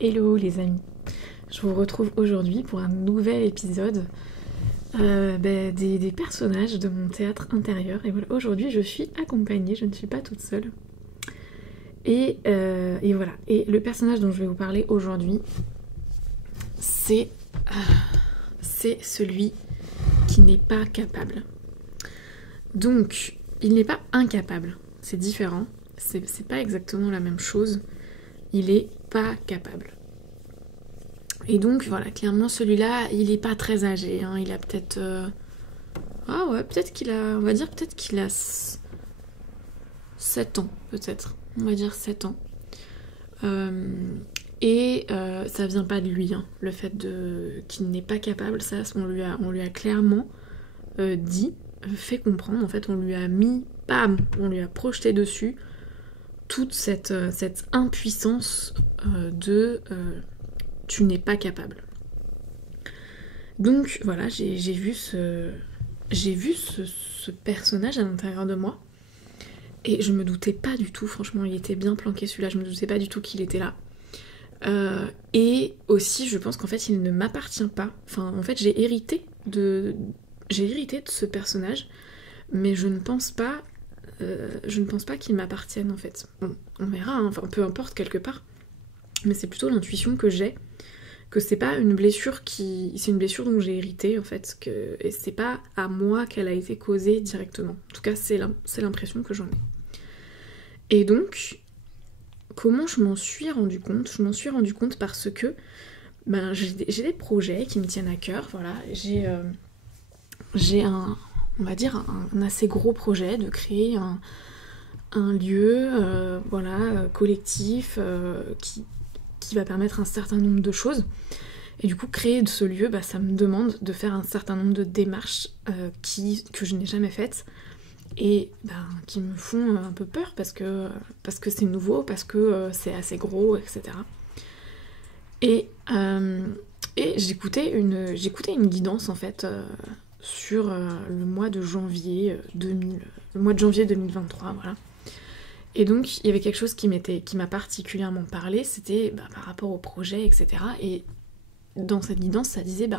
Hello les amis, je vous retrouve aujourd'hui pour un nouvel épisode des personnages de mon théâtre intérieur. Et voilà, aujourd'hui je suis accompagnée, je ne suis pas toute seule. Et voilà, et le personnage dont je vais vous parler aujourd'hui, c'est celui qui n'est pas capable. Donc, il n'est pas incapable, c'est différent, c'est pas exactement la même chose, il est pas capable. Et donc voilà, clairement celui-là, il est pas très âgé, hein. Il a peut-être... Ah ouais, peut-être qu'il a... On va dire peut-être qu'il a 7 ans, peut-être. On va dire 7 ans. Ça vient pas de lui, hein, le fait qu'il n'est pas capable, ça, on lui a clairement dit, fait comprendre, en fait, on lui a mis, bam, on lui a projeté dessus toute cette impuissance tu n'es pas capable. Donc voilà, j'ai vu ce personnage à l'intérieur de moi et je me doutais pas du tout, franchement il était bien planqué celui-là, je me doutais pas du tout qu'il était là. Et aussi je pense qu'en fait il ne m'appartient pas, enfin en fait j'ai hérité de ce personnage, mais je ne pense pas qu'il m'appartienne en fait. Bon, on verra, hein, enfin peu importe quelque part, mais c'est plutôt l'intuition que j'ai, que c'est pas une blessure c'est une blessure dont j'ai hérité en fait, et c'est pas à moi qu'elle a été causée directement. En tout cas, c'est l'impression que j'en ai. Et donc, comment je m'en suis rendu compte ? Je m'en suis rendu compte parce que j'ai des projets qui me tiennent à cœur, voilà. J'ai on va dire, un assez gros projet de créer un lieu collectif qui va permettre un certain nombre de choses. Et du coup, créer ce lieu, ça me demande de faire un certain nombre de démarches que je n'ai jamais faites et qui me font un peu peur parce que c'est nouveau, parce que c'est assez gros, etc. Et j'écoutais une guidance en fait sur le mois de janvier 2023, voilà. Et donc, il y avait quelque chose qui m'a particulièrement parlé, c'était par rapport au projet, etc. Et dans cette guidance, ça disait,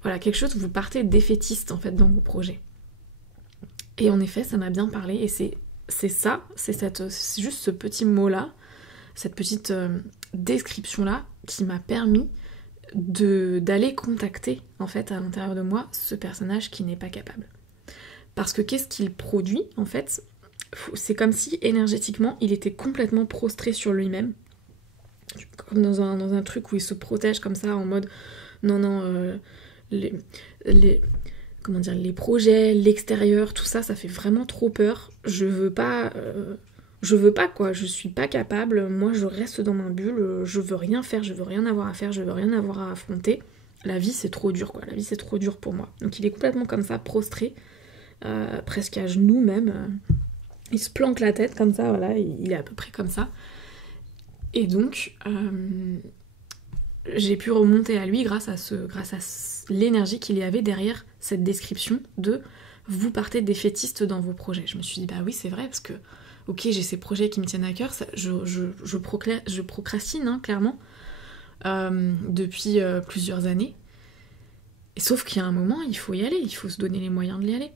voilà, quelque chose, vous partez défaitiste, en fait, dans vos projets. Et en effet, ça m'a bien parlé, et c'est juste ce petit mot-là, cette petite description-là, qui m'a permis d'aller contacter, en fait, à l'intérieur de moi, ce personnage qui n'est pas capable. Parce que qu'est-ce qu'il produit, en fait ? C'est comme si énergétiquement il était complètement prostré sur lui-même, comme dans un truc où il se protège comme ça en mode non, les projets, l'extérieur, tout ça, ça fait vraiment trop peur. Je veux pas quoi, je suis pas capable, moi je reste dans ma bulle, je veux rien faire, je veux rien avoir à faire, je veux rien avoir à affronter. La vie c'est trop dur quoi, la vie c'est trop dur pour moi. Donc il est complètement comme ça, prostré, presque à genoux même. Il se planque la tête comme ça, voilà, il est à peu près comme ça. Et donc, j'ai pu remonter à lui grâce à l'énergie qu'il y avait derrière cette description de vous partez défaitiste dans vos projets. Je me suis dit, oui, c'est vrai, parce que, ok, j'ai ces projets qui me tiennent à cœur, je procrastine, hein, clairement, depuis plusieurs années. Et sauf qu'il y a un moment, il faut y aller, il faut se donner les moyens de y aller.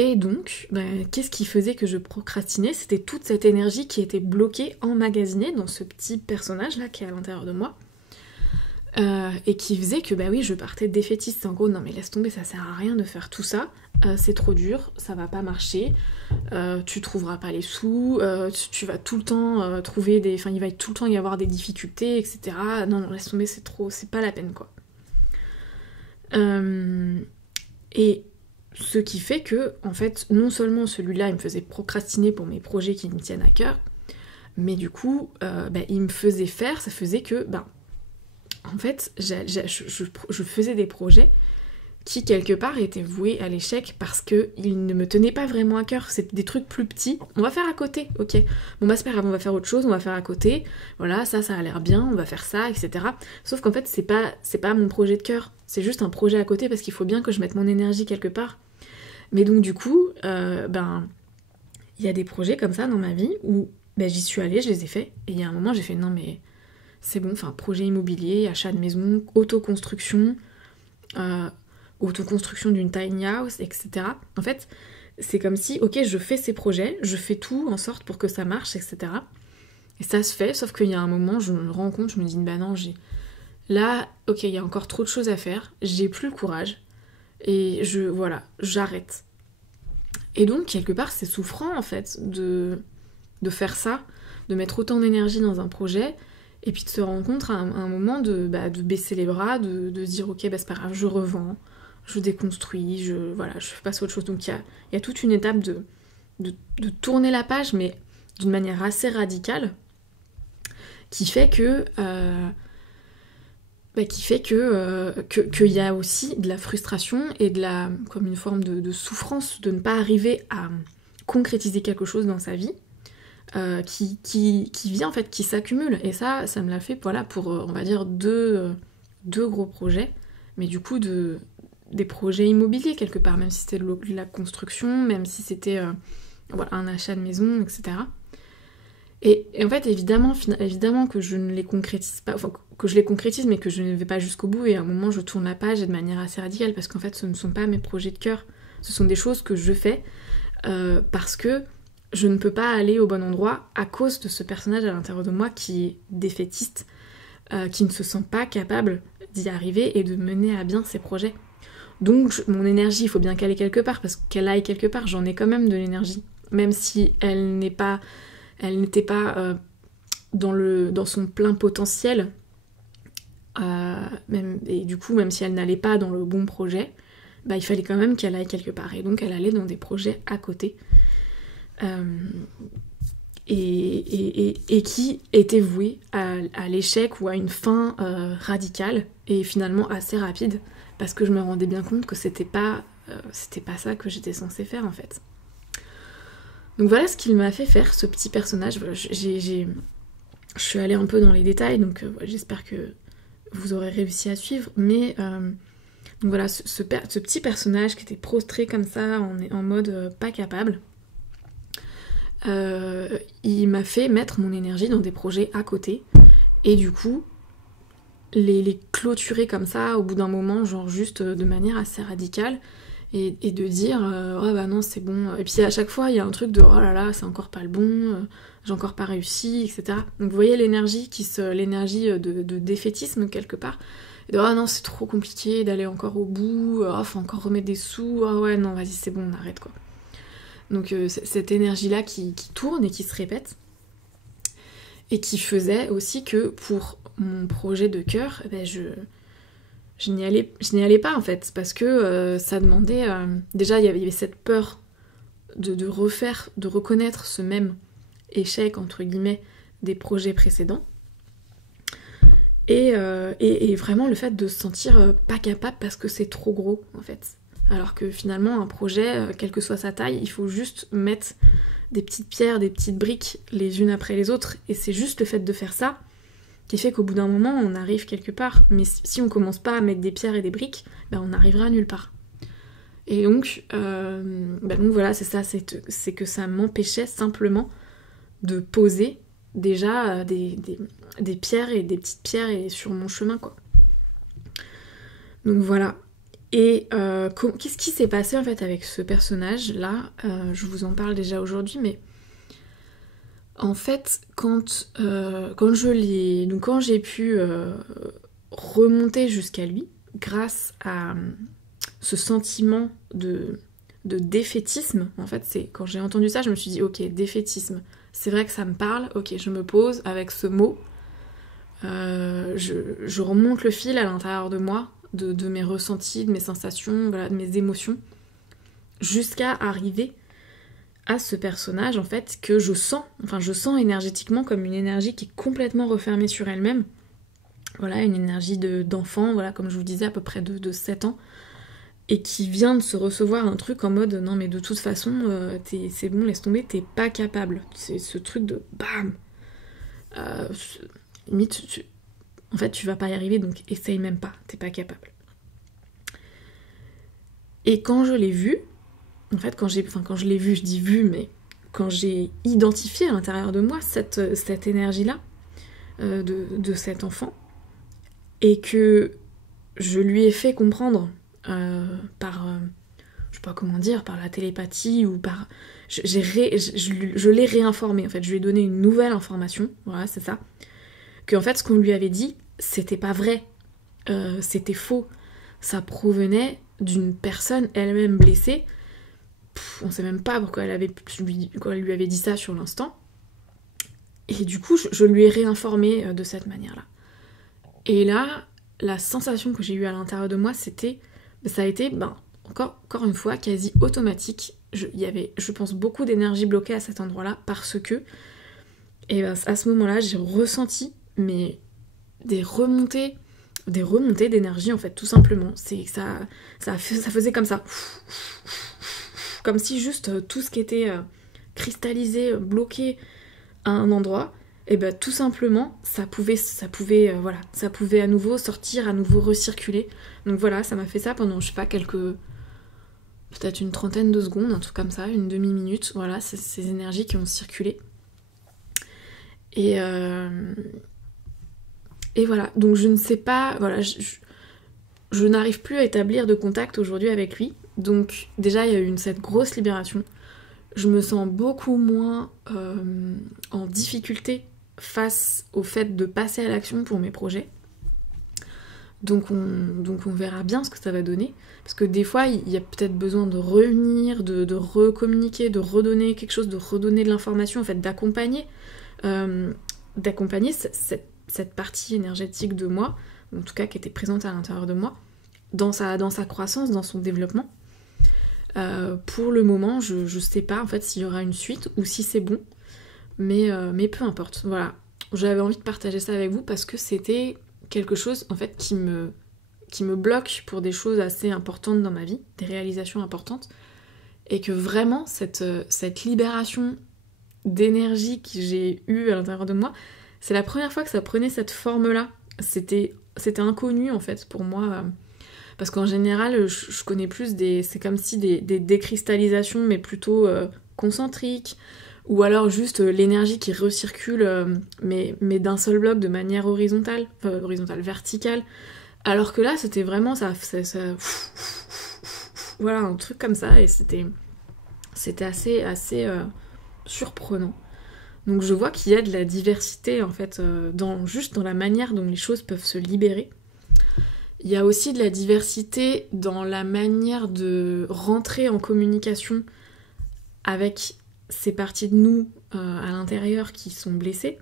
Et donc, qu'est-ce qui faisait que je procrastinais ? C'était toute cette énergie qui était bloquée, emmagasinée dans ce petit personnage-là qui est à l'intérieur de moi. Et qui faisait que, oui, je partais défaitiste. En gros, non mais laisse tomber, ça sert à rien de faire tout ça. C'est trop dur, ça va pas marcher. Tu trouveras pas les sous. Tu vas tout le temps trouver des... Enfin, il va tout le temps y avoir des difficultés, etc. Non, laisse tomber, c'est trop... C'est pas la peine, quoi. Et... Ce qui fait que, en fait, non seulement celui-là, il me faisait procrastiner pour mes projets qui me tiennent à cœur, mais du coup, il me faisait faire, ça faisait que, en fait, je faisais des projets qui, quelque part, étaient voués à l'échec parce qu'ils ne me tenaient pas vraiment à cœur. C'est des trucs plus petits. On va faire à côté, ok. Bon, c'est pas grave, on va faire autre chose, on va faire à côté. Voilà, ça a l'air bien, on va faire ça, etc. Sauf qu'en fait, c'est pas mon projet de cœur. C'est juste un projet à côté parce qu'il faut bien que je mette mon énergie quelque part. Mais donc du coup, il y a des projets comme ça dans ma vie où j'y suis allée, je les ai faits, et il y a un moment j'ai fait non mais c'est bon, enfin projet immobilier, achat de maison, autoconstruction, autoconstruction d'une tiny house, etc. En fait, c'est comme si, ok, je fais ces projets, je fais tout en sorte pour que ça marche, etc. Et ça se fait, sauf qu'il y a un moment, je me rends compte, je me dis, bah non, là, ok, il y a encore trop de choses à faire, j'ai plus le courage, et voilà, j'arrête. Et donc, quelque part, c'est souffrant, en fait, de faire ça, de mettre autant d'énergie dans un projet, et puis de se rendre compte à un moment de baisser les bras, de se dire, ok, bah c'est pas grave, je revends, je déconstruis, je passe à autre chose. Donc il y a toute une étape de tourner la page, mais d'une manière assez radicale, qui fait que qu'il y a aussi de la frustration et comme une forme de souffrance de ne pas arriver à concrétiser quelque chose dans sa vie, qui vient en fait, qui s'accumule. Et ça me l'a fait, voilà, pour on va dire deux gros projets, mais du coup des projets immobiliers quelque part, même si c'était de la construction, même si c'était un achat de maison, etc. Et en fait, évidemment que je ne les concrétise pas, enfin que je les concrétise, mais que je ne vais pas jusqu'au bout, et à un moment je tourne la page et de manière assez radicale, parce qu'en fait ce ne sont pas mes projets de cœur, ce sont des choses que je fais parce que je ne peux pas aller au bon endroit à cause de ce personnage à l'intérieur de moi qui est défaitiste, qui ne se sent pas capable d'y arriver et de mener à bien ses projets. Donc mon énergie, il faut bien qu'elle aille quelque part, parce qu'elle aille quelque part, j'en ai quand même de l'énergie, même si elle n'était pas dans son plein potentiel, et du coup même si elle n'allait pas dans le bon projet, bah, il fallait quand même qu'elle aille quelque part, et donc elle allait dans des projets à côté, et qui étaient voués à l'échec ou à une fin radicale et finalement assez rapide, parce que je me rendais bien compte que c'était pas ça que j'étais censée faire en fait. Donc voilà ce qu'il m'a fait faire, ce petit personnage. Je suis allée un peu dans les détails, donc j'espère que vous aurez réussi à suivre, mais donc voilà, ce petit personnage qui était prostré comme ça, en mode pas capable, il m'a fait mettre mon énergie dans des projets à côté, et du coup les clôturer comme ça au bout d'un moment, genre juste de manière assez radicale, et de dire oh bah non c'est bon, et puis à chaque fois il y a un truc de oh là là c'est encore pas le bon, j'ai encore pas réussi, etc. Donc vous voyez l'énergie de défaitisme quelque part, et de oh non c'est trop compliqué d'aller encore au bout, faut encore remettre des sous, oh ouais non vas-y c'est bon on arrête quoi. Donc cette énergie là qui tourne et qui se répète, et qui faisait aussi que pour mon projet de cœur, je n'y allais pas en fait, parce que ça demandait... déjà il y avait cette peur de reconnaître ce même échec entre guillemets des projets précédents, et vraiment le fait de se sentir pas capable parce que c'est trop gros en fait. Alors que finalement un projet, quelle que soit sa taille, il faut juste mettre des petites pierres, des petites briques les unes après les autres, et c'est juste le fait de faire ça qui fait qu'au bout d'un moment on arrive quelque part. Mais si on commence pas à mettre des pierres et des briques, ben on n'arrivera nulle part. Et donc, donc voilà, c'est ça, c'est que ça m'empêchait simplement de poser déjà des pierres et des petites pierres et sur mon chemin quoi. Donc voilà. Et qu'est-ce qui s'est passé en fait avec ce personnage là, je vous en parle déjà aujourd'hui, mais en fait quand j'ai pu remonter jusqu'à lui grâce à ce sentiment de défaitisme, en fait c'est quand j'ai entendu ça je me suis dit ok, défaitisme, c'est vrai que ça me parle, ok je me pose avec ce mot, je remonte le fil à l'intérieur de moi, de mes ressentis, de mes sensations, voilà, de mes émotions, jusqu'à arriver à ce personnage en fait que je sens énergétiquement comme une énergie qui est complètement refermée sur elle-même, voilà, une énergie d'enfant, voilà, comme je vous disais à peu près de 7 ans, et qui vient de se recevoir un truc en mode non mais de toute façon c'est bon, laisse tomber, t'es pas capable, c'est ce truc de bam, limite en fait tu vas pas y arriver, donc essaye même pas, t'es pas capable. Et quand je l'ai vu, en fait quand je l'ai vu, je dis vu, mais quand j'ai identifié à l'intérieur de moi cette énergie là, de cet enfant, et que je lui ai fait comprendre par, je sais pas comment dire, par la télépathie ou par... Je l'ai réinformé, en fait, je lui ai donné une nouvelle information, voilà, c'est ça, qu'en fait, ce qu'on lui avait dit, c'était pas vrai, c'était faux, ça provenait d'une personne elle-même blessée. On sait même pas pourquoi elle lui avait dit ça sur l'instant. Et du coup, je lui ai réinformé de cette manière-là. Et là, la sensation que j'ai eue à l'intérieur de moi, ça a été, encore une fois, quasi automatique. Il y avait, je pense, beaucoup d'énergie bloquée à cet endroit-là parce que, et à ce moment-là, j'ai ressenti des remontées d'énergie, en fait, tout simplement. Ça faisait comme ça. Comme si juste tout ce qui était cristallisé, bloqué à un endroit, et ben tout simplement, ça pouvait à nouveau sortir, à nouveau recirculer. Donc voilà, ça m'a fait ça pendant, je sais pas, peut-être une trentaine de secondes, un truc comme ça, une demi-minute. Voilà, ces énergies qui ont circulé. Et voilà, donc je ne sais pas, voilà, je n'arrive plus à établir de contact aujourd'hui avec lui. Donc déjà, il y a eu cette grosse libération. Je me sens beaucoup moins en difficulté face au fait de passer à l'action pour mes projets. Donc on verra bien ce que ça va donner. Parce que des fois, il y a peut-être besoin de revenir, de recommuniquer, de redonner quelque chose, de redonner de l'information, en fait, d'accompagner cette partie énergétique de moi, en tout cas qui était présente à l'intérieur de moi, dans sa croissance, dans son développement. Pour le moment, je sais pas en fait s'il y aura une suite ou si c'est bon, mais peu importe. Voilà, j'avais envie de partager ça avec vous parce que c'était quelque chose en fait qui me bloque pour des choses assez importantes dans ma vie, des réalisations importantes, et que vraiment cette libération d'énergie que j'ai eue à l'intérieur de moi, c'est la première fois que ça prenait cette forme-là. C'était inconnu en fait pour moi. Parce qu'en général, je connais plus c'est comme si des décristallisations, mais plutôt concentriques, ou alors juste l'énergie qui recircule, mais d'un seul bloc de manière horizontale, verticale. Alors que là, c'était vraiment ça voilà, un truc comme ça, et c'était assez surprenant. Donc je vois qu'il y a de la diversité, en fait, juste dans la manière dont les choses peuvent se libérer. Il y a aussi de la diversité dans la manière de rentrer en communication avec ces parties de nous à l'intérieur qui sont blessées.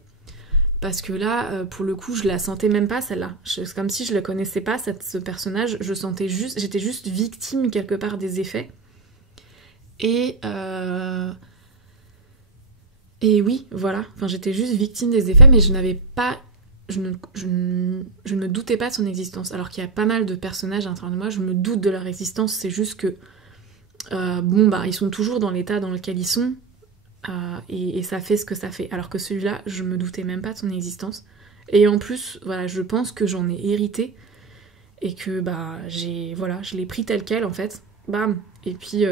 Parce que là, pour le coup, je la sentais même pas, celle-là. C'est comme si je le connaissais pas, ce personnage. J'étais juste victime quelque part des effets. Et oui, voilà. Enfin, j'étais juste victime des effets, mais je n'avais pas... Je ne me doutais pas de son existence. Alors qu'il y a pas mal de personnages à l'intérieur de moi, je me doute de leur existence, c'est juste que ils sont toujours dans l'état dans lequel ils sont, et ça fait ce que ça fait. Alors que celui-là, je me doutais même pas de son existence. Et en plus, voilà, je pense que j'en ai hérité, et que je l'ai pris tel quel en fait. Bam. Et puis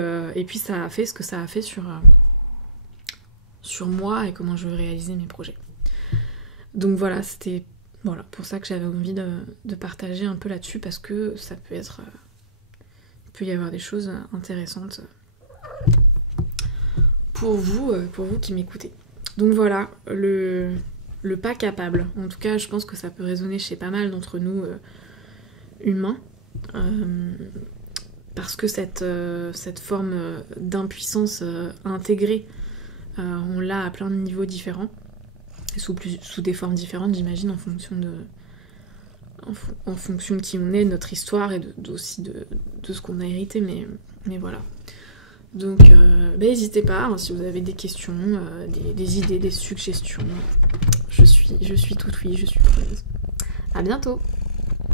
ça a fait ce que ça a fait sur moi et comment je veux réaliser mes projets. Donc voilà, c'était pour ça que j'avais envie de partager un peu là-dessus, parce que ça peut être... il peut y avoir des choses intéressantes pour vous qui m'écoutez. Donc voilà, le pas capable. En tout cas, je pense que ça peut résonner chez pas mal d'entre nous humains, parce que cette forme d'impuissance intégrée, on l'a à plein de niveaux différents, et sous des formes différentes, j'imagine, en fonction de qui on est, de notre histoire, et aussi de ce qu'on a hérité, mais voilà. Donc n'hésitez pas, hein, si vous avez des questions, des idées, des suggestions, je suis toute oui, je suis preneuse. À bientôt.